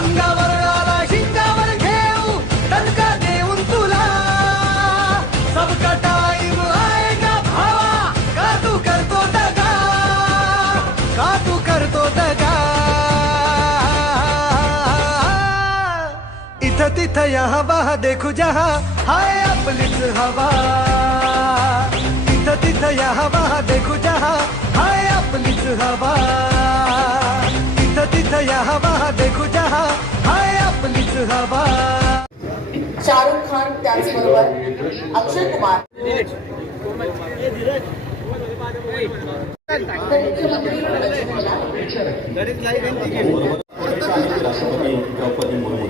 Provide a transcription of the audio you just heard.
अंगावर आला शिंगावर घेऊ देऊन तुला सबका आएगा भावा का तू करतो दगा का तू करतो दगा देखू जहाँ हाय हवा इथं तिथं यहाँ देखू जहाँ हाय हवा। वहाँ देखू जहाँ हाय आपलीच हवा शाहरुख खान त्याचबरोबर अक्षय कुमार राष्ट्रपती द्रौपदी मुर्मू.